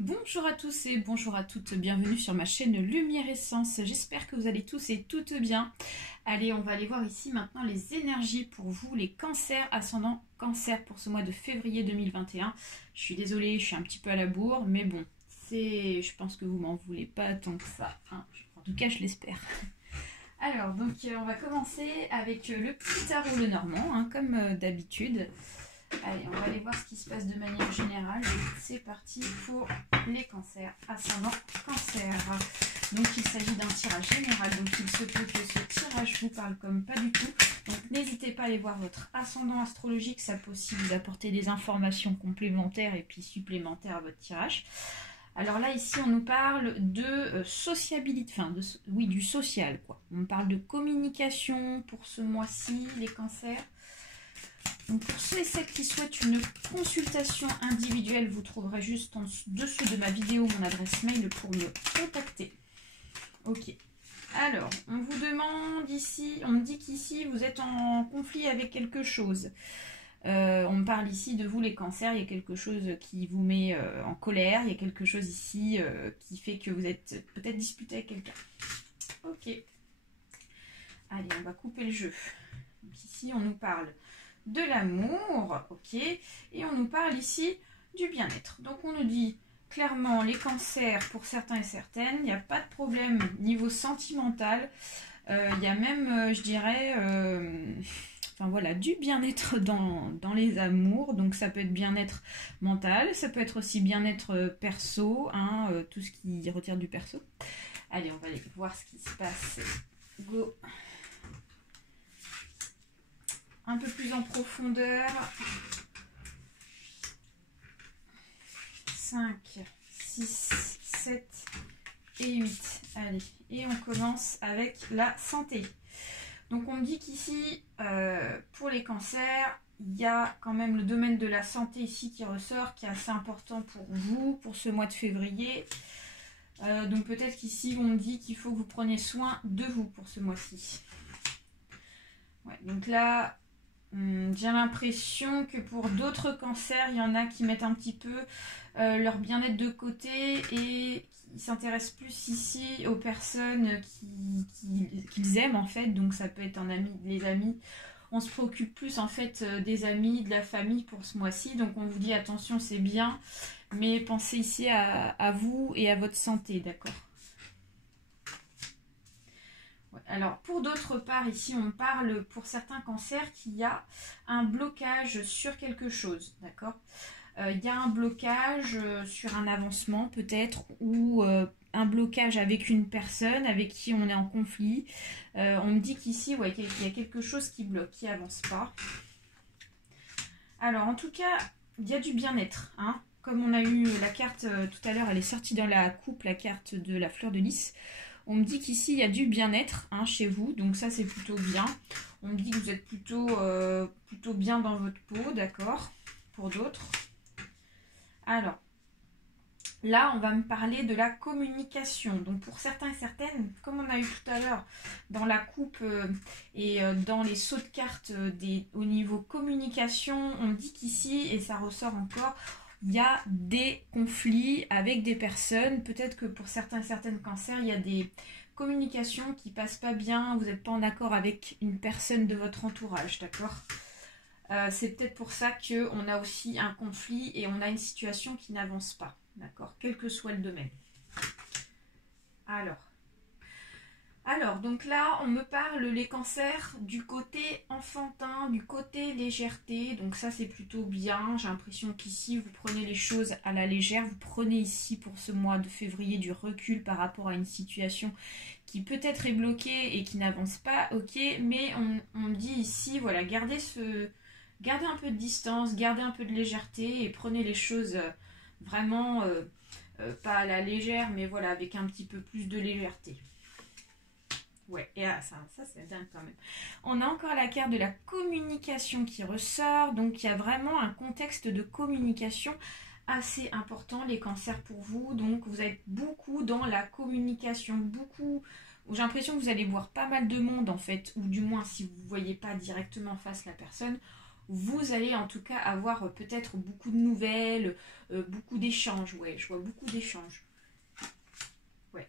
Bonjour à tous et bonjour à toutes, bienvenue sur ma chaîne Lumière Essence. J'espère que vous allez tous et toutes bien. Allez, on va aller voir ici maintenant les énergies pour vous, les cancers, ascendant cancer pour ce mois de février 2021. Je suis désolée, je suis un petit peu à la bourre, mais bon, je pense que vous m'en voulez pas tant que ça, hein. En tout cas, je l'espère. Alors, donc on va commencer avec le petit tarot Lenormand, hein, comme d'habitude. Allez, on va aller voir ce qui se passe de manière générale. C'est parti pour les cancers, ascendant cancer. Donc il s'agit d'un tirage général, donc il se peut que ce tirage vous parle comme pas du tout. Donc n'hésitez pas à aller voir votre ascendant astrologique, ça peut aussi vous apporter des informations complémentaires et puis supplémentaires à votre tirage. Alors là, ici, on nous parle de sociabilité, enfin, du social, quoi. On parle de communication pour ce mois-ci, les cancers. Donc pour ceux et celles qui souhaitent une consultation individuelle, vous trouverez juste en dessous de ma vidéo mon adresse mail pour me contacter. Ok. Alors, on vous demande ici, on me dit qu'ici vous êtes en conflit avec quelque chose. On me parle ici de vous les cancers, il y a quelque chose qui vous met en colère, il y a quelque chose ici qui fait que vous êtes peut-être disputé avec quelqu'un. Ok. Allez, on va couper le jeu. Donc ici, on nous parle de l'amour, ok, et on nous parle ici du bien-être. Donc on nous dit clairement les cancers pour certains et certaines, il n'y a pas de problème niveau sentimental, il y a même, je dirais, enfin voilà, du bien-être dans les amours. Donc ça peut être bien-être mental, ça peut être aussi bien-être perso, hein, tout ce qui retire du perso. Allez, on va aller voir ce qui se passe. Go. Un peu plus en profondeur. 5, 6, 7 et 8. Allez, et on commence avec la santé. Donc on me dit qu'ici, pour les cancers, il y a quand même le domaine de la santé ici qui ressort, qui est assez important pour vous, pour ce mois de février. Donc peut-être qu'ici, on me dit qu'il faut que vous preniez soin de vous pour ce mois-ci. Ouais, donc là, j'ai l'impression que pour d'autres cancers, il y en a qui mettent un petit peu leur bien-être de côté et qui s'intéressent plus ici aux personnes qu'ils aiment en fait. Donc ça peut être un ami, les amis. On se préoccupe plus en fait des amis, de la famille pour ce mois-ci. Donc on vous dit attention, c'est bien, mais pensez ici à vous et à votre santé, d'accord ? Alors, pour d'autre part, ici, on parle pour certains cancers qu'il y a un blocage sur quelque chose, d'accord ? Il y a un blocage sur un avancement peut-être, ou un blocage avec une personne avec qui on est en conflit. On me dit qu'ici, ouais, qu'il y a quelque chose qui bloque, qui n'avance pas. Alors, en tout cas, il y a du bien-être, hein ? Comme on a eu la carte tout à l'heure, elle est sortie dans la coupe, la carte de la fleur de lys. On me dit qu'ici, il y a du bien-être hein, chez vous, donc ça, c'est plutôt bien. On me dit que vous êtes plutôt bien dans votre peau, d'accord, pour d'autres. Alors, là, on va me parler de la communication. Donc, pour certains et certaines, comme on a eu tout à l'heure dans la coupe et dans les sauts de cartes au niveau communication, on me dit qu'ici, et ça ressort encore, il y a des conflits avec des personnes. Peut-être que pour certains et certaines cancers, il y a des communications qui ne passent pas bien. Vous n'êtes pas en accord avec une personne de votre entourage, d'accord ? C'est peut-être pour ça qu'on a aussi un conflit et on a une situation qui n'avance pas, d'accord ? Quel que soit le domaine. Alors, donc là, on me parle les cancers du côté enfantin, du côté légèreté. Donc ça, c'est plutôt bien. J'ai l'impression qu'ici, vous prenez les choses à la légère. Vous prenez ici, pour ce mois de février, du recul par rapport à une situation qui peut-être est bloquée et qui n'avance pas. Ok, mais on me dit ici, voilà, gardez un peu de distance, gardez un peu de légèreté et prenez les choses vraiment, pas à la légère, mais voilà, avec un petit peu plus de légèreté. Ouais, et ça c'est dingue quand même. On a encore la carte de la communication qui ressort. Donc il y a vraiment un contexte de communication assez important, les cancers pour vous. Donc vous êtes beaucoup dans la communication, j'ai l'impression que vous allez voir pas mal de monde en fait, ou du moins si vous ne voyez pas directement face la personne, vous allez en tout cas avoir peut-être beaucoup de nouvelles, beaucoup d'échanges. Ouais, je vois beaucoup d'échanges. Ouais.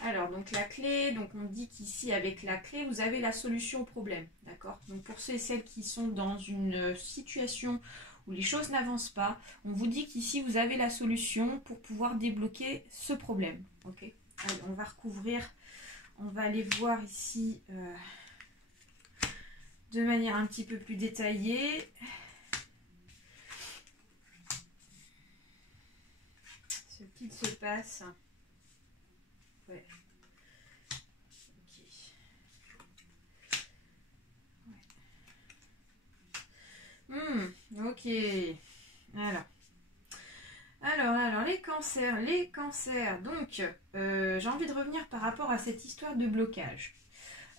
Alors, donc la clé, donc on dit qu'ici, avec la clé, vous avez la solution au problème. D'accord? Donc pour ceux et celles qui sont dans une situation où les choses n'avancent pas, on vous dit qu'ici, vous avez la solution pour pouvoir débloquer ce problème. Ok? Allez, on va recouvrir, on va aller voir ici de manière un petit peu plus détaillée. Ce qu'il se passe. Ouais. Ok. Alors, les cancers. Donc, j'ai envie de revenir par rapport à cette histoire de blocage.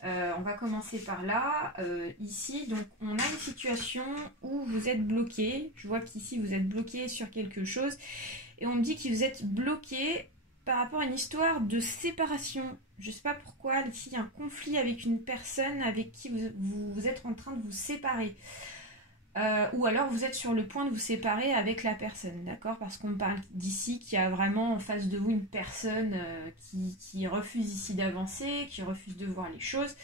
On va commencer par là. Ici, donc, on a une situation où vous êtes bloqué. Je vois qu'ici, vous êtes bloqué sur quelque chose. Et on me dit que vous êtes bloqué par rapport à une histoire de séparation. Je ne sais pas pourquoi, ici, il y a un conflit avec une personne avec qui vous êtes en train de vous séparer. Ou alors vous êtes sur le point de vous séparer avec la personne, d'accord? Parce qu'on parle d'ici qu'il y a vraiment en face de vous une personne qui refuse ici d'avancer, qui refuse de voir les choses.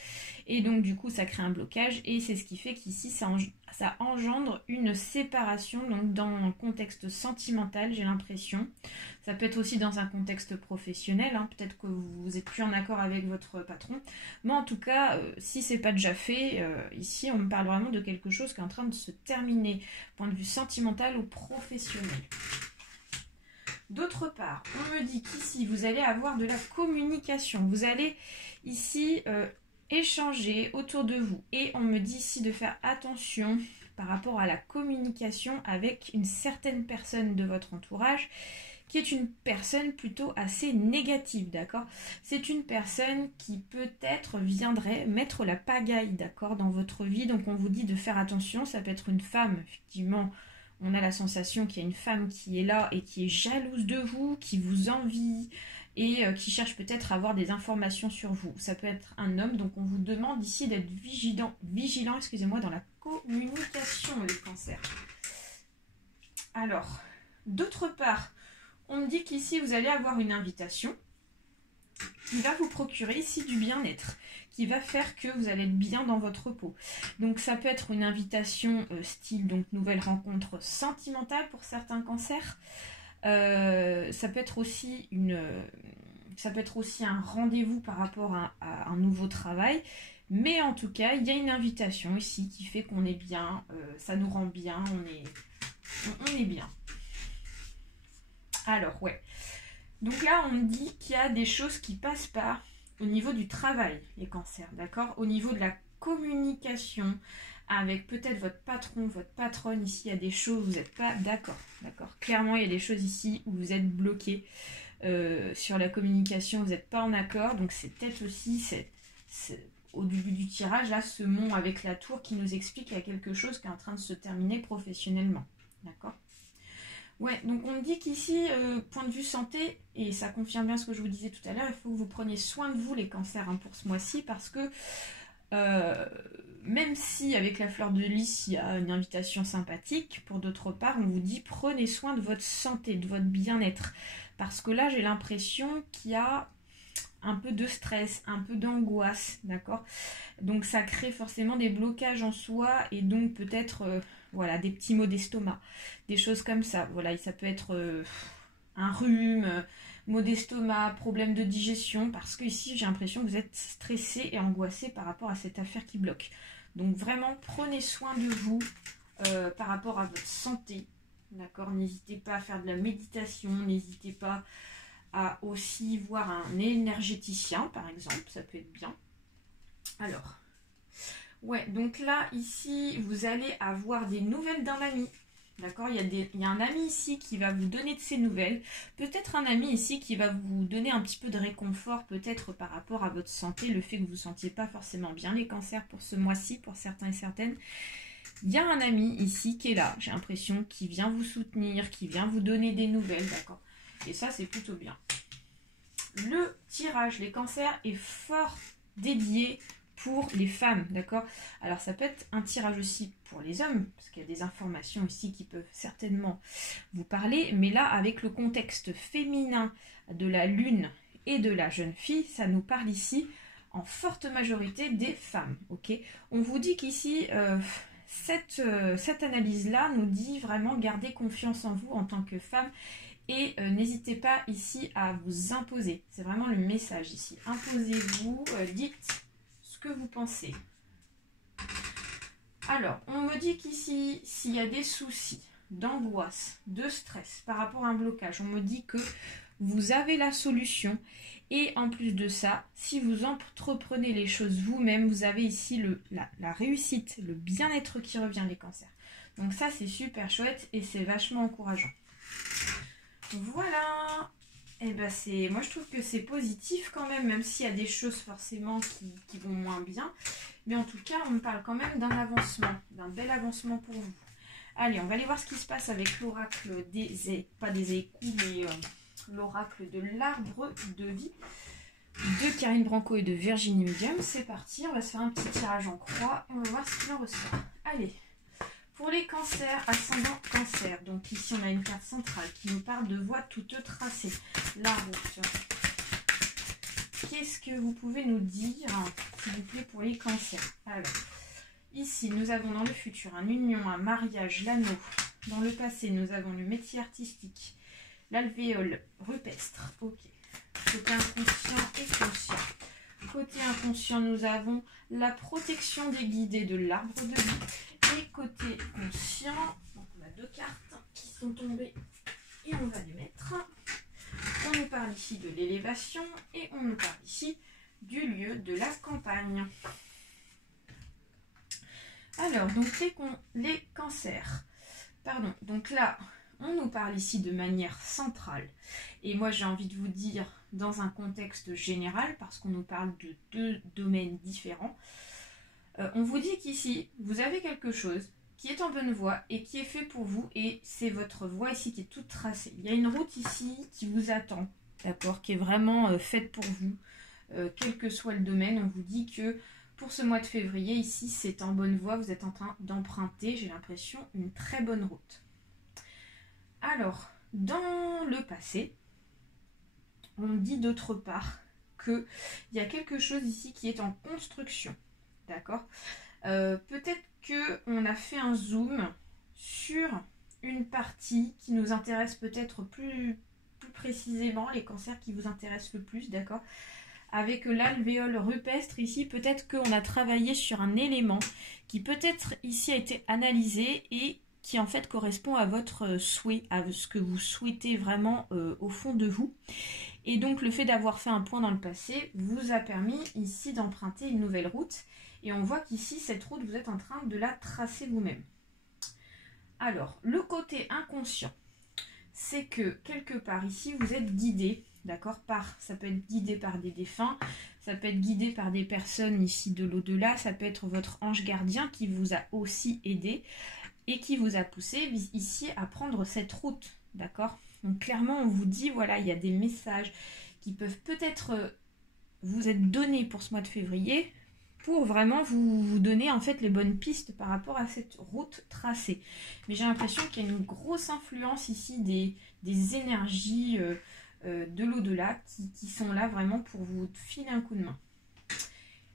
Et donc du coup ça crée un blocage et c'est ce qui fait qu'ici ça engendre une séparation, donc dans un contexte sentimental, j'ai l'impression. Ça peut être aussi dans un contexte professionnel, hein. Peut-être que vous n'êtes plus en accord avec votre patron. Mais en tout cas, si c'est pas déjà fait, ici on me parle vraiment de quelque chose qui est en train de se terminer, point de vue sentimental ou professionnel. D'autre part, on me dit qu'ici vous allez avoir de la communication. Vous allez ici échanger autour de vous. Et on me dit ici de faire attention par rapport à la communication avec une certaine personne de votre entourage qui est une personne plutôt assez négative, d'accord? C'est une personne qui peut-être viendrait mettre la pagaille, d'accord, dans votre vie. Donc on vous dit de faire attention, ça peut être une femme, effectivement. On a la sensation qu'il y a une femme qui est là et qui est jalouse de vous, qui vous envie et qui cherche peut-être à avoir des informations sur vous. Ça peut être un homme, donc on vous demande ici d'être vigilant, excusez-moi, dans la communication, les cancers. Alors, d'autre part, on me dit qu'ici vous allez avoir une invitation qui va vous procurer ici du bien-être, qui va faire que vous allez être bien dans votre peau. Donc ça peut être une invitation style donc nouvelle rencontre sentimentale pour certains cancers. Ça peut être aussi un rendez-vous par rapport à un nouveau travail. Mais en tout cas, il y a une invitation ici qui fait qu'on est bien, ça nous rend bien, on est bien. Alors, ouais. Donc là, on me dit qu'il y a des choses qui passent pas au niveau du travail, les cancers, d'accord? Au niveau de la communication avec peut-être votre patron, votre patronne, ici, il y a des choses où vous n'êtes pas d'accord, d'accord? Clairement, il y a des choses ici où vous êtes bloqué sur la communication, vous n'êtes pas en accord, donc c'est peut-être aussi, au début du tirage, là, ce mont avec la tour qui nous explique qu'il y a quelque chose qui est en train de se terminer professionnellement, d'accord? Ouais, donc on me dit qu'ici, point de vue santé, et ça confirme bien ce que je vous disais tout à l'heure, il faut que vous preniez soin de vous les cancers hein, pour ce mois-ci, parce que même si avec la fleur de lys, il y a une invitation sympathique, pour d'autre part, on vous dit prenez soin de votre santé, de votre bien-être. Parce que là, j'ai l'impression qu'il y a un peu de stress, un peu d'angoisse, d'accord? Donc ça crée forcément des blocages en soi, et donc peut-être... voilà, des petits maux d'estomac, des choses comme ça. Voilà, ça peut être un rhume, maux d'estomac, problème de digestion, parce que ici j'ai l'impression que vous êtes stressé et angoissé par rapport à cette affaire qui bloque. Donc vraiment, prenez soin de vous par rapport à votre santé, d'accord? N'hésitez pas à faire de la méditation, n'hésitez pas à aussi voir un énergéticien, par exemple, ça peut être bien. Alors... ouais, donc là, ici, vous allez avoir des nouvelles d'un ami. D'accord? Il y a un ami ici qui va vous donner de ses nouvelles. Peut-être un ami ici qui va vous donner un petit peu de réconfort, peut-être par rapport à votre santé, le fait que vous ne vous sentiez pas forcément bien les cancers pour ce mois-ci, pour certains et certaines. Il y a un ami ici qui est là, j'ai l'impression, qui vient vous soutenir, qui vient vous donner des nouvelles, d'accord? Et ça, c'est plutôt bien. Le tirage, les cancers, est fort dédié pour les femmes, d'accord? Alors ça peut être un tirage aussi pour les hommes, parce qu'il y a des informations ici qui peuvent certainement vous parler, mais là, avec le contexte féminin de la lune et de la jeune fille, ça nous parle ici en forte majorité des femmes, ok? On vous dit qu'ici, cette analyse-là nous dit vraiment garder confiance en vous en tant que femme et n'hésitez pas ici à vous imposer. C'est vraiment le message ici. Imposez-vous, dites ce que vous pensez. Alors, on me dit qu'ici, s'il y a des soucis, d'angoisse, de stress par rapport à un blocage, on me dit que vous avez la solution. Et en plus de ça, si vous entreprenez les choses vous-même, vous avez ici la réussite, le bien-être qui revient, les cancers. Donc ça, c'est super chouette et c'est vachement encourageant. Voilà. Et ben moi, je trouve que c'est positif quand même s'il y a des choses forcément qui vont moins bien. Mais en tout cas, on me parle quand même d'un avancement, d'un bel avancement pour vous. Allez, on va aller voir ce qui se passe avec l'oracle pas des échos, mais l'oracle de l'arbre de vie de Karine Branco et de Virginie Medium. C'est parti, on va se faire un petit tirage en croix et on va voir ce qu'il en ressort. Allez, pour les cancers, ascendant cancer, donc ici on a une carte centrale qui nous parle de voies toutes tracées. La route. Qu'est-ce que vous pouvez nous dire, s'il vous plaît, pour les cancers? Alors, ici, nous avons dans le futur une union, un mariage, l'anneau. Dans le passé, nous avons le métier artistique, l'alvéole rupestre. Ok. Côté inconscient et conscient. Côté inconscient, nous avons la protection des guidés de l'arbre de vie. Et côté conscient, donc on a deux cartes qui sont tombées et on va les mettre. On nous parle ici de l'élévation et on nous parle ici du lieu de la campagne. Alors, donc les cancers. Pardon, donc là, on nous parle ici de manière centrale. Et moi, j'ai envie de vous dire dans un contexte général, parce qu'on nous parle de deux domaines différents. On vous dit qu'ici, vous avez quelque chose qui est en bonne voie et qui est fait pour vous. Et c'est votre voie ici qui est toute tracée. Il y a une route ici qui vous attend, d'accord, qui est vraiment faite pour vous. Quel que soit le domaine, on vous dit que pour ce mois de février, ici, c'est en bonne voie. Vous êtes en train d'emprunter, j'ai l'impression, une très bonne route. Alors, dans le passé, on dit d'autre part qu'il y a quelque chose ici qui est en construction. D'accord? Peut-être qu'on a fait un zoom sur une partie qui nous intéresse peut-être plus précisément, les cancers qui vous intéressent le plus, d'accord? Avec l'alvéole rupestre ici, peut-être qu'on a travaillé sur un élément qui peut-être ici a été analysé et qui en fait correspond à votre souhait, à ce que vous souhaitez vraiment au fond de vous. Et donc le fait d'avoir fait un point dans le passé vous a permis ici d'emprunter une nouvelle route. Et on voit qu'ici, cette route, vous êtes en train de la tracer vous-même. Alors, le côté inconscient, c'est que quelque part ici, vous êtes guidé, d'accord, ça peut être guidé par des défunts, ça peut être guidé par des personnes ici de l'au-delà, ça peut être votre ange gardien qui vous a aussi aidé et qui vous a poussé ici à prendre cette route, d'accord. Donc clairement, on vous dit, voilà, il y a des messages qui peuvent peut-être vous être donnés pour ce mois de février, pour vraiment vous donner en fait les bonnes pistes par rapport à cette route tracée. Mais j'ai l'impression qu'il y a une grosse influence ici des énergies de l'au-delà qui sont là vraiment pour vous filer un coup de main.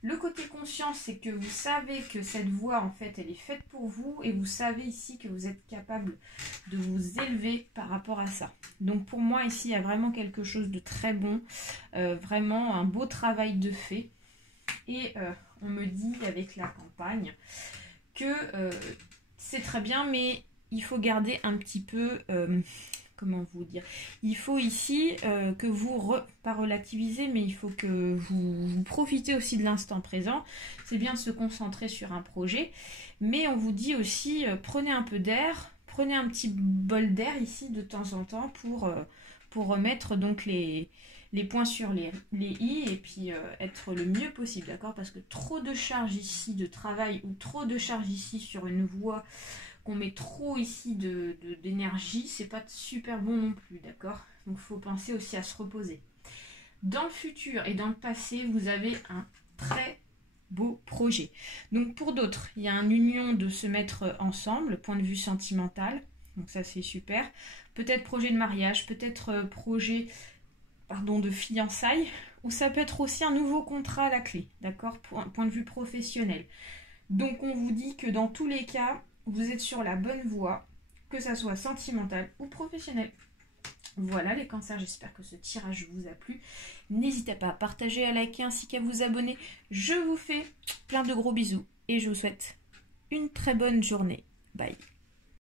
Le côté conscient, c'est que vous savez que cette voie en fait elle est faite pour vous et vous savez ici que vous êtes capable de vous élever par rapport à ça. Donc pour moi ici il y a vraiment quelque chose de très bon, vraiment un beau travail de fait. Et on me dit avec la campagne que c'est très bien, mais il faut garder un petit peu, comment vous dire, il faut ici que vous, pas relativiser, mais il faut que vous profitez aussi de l'instant présent. C'est bien de se concentrer sur un projet, mais on vous dit aussi, prenez un peu d'air, prenez un petit bol d'air ici de temps en temps pour remettre donc les points sur les i et puis être le mieux possible, d'accord? Parce que trop de charge ici de travail ou trop de charge ici sur une voie, qu'on met trop ici d'énergie, c'est pas super bon non plus, d'accord? Donc il faut penser aussi à se reposer. Dans le futur et dans le passé, vous avez un très beau projet. Donc pour d'autres, il y a une union de se mettre ensemble, point de vue sentimental. Donc ça c'est super. Peut-être projet de mariage, peut-être projet de fiançailles, ou ça peut être aussi un nouveau contrat à la clé, d'accord, point de vue professionnel. Donc on vous dit que dans tous les cas, vous êtes sur la bonne voie, que ça soit sentimental ou professionnel. Voilà les cancers, j'espère que ce tirage vous a plu. N'hésitez pas à partager, à liker ainsi qu'à vous abonner. Je vous fais plein de gros bisous et je vous souhaite une très bonne journée. Bye.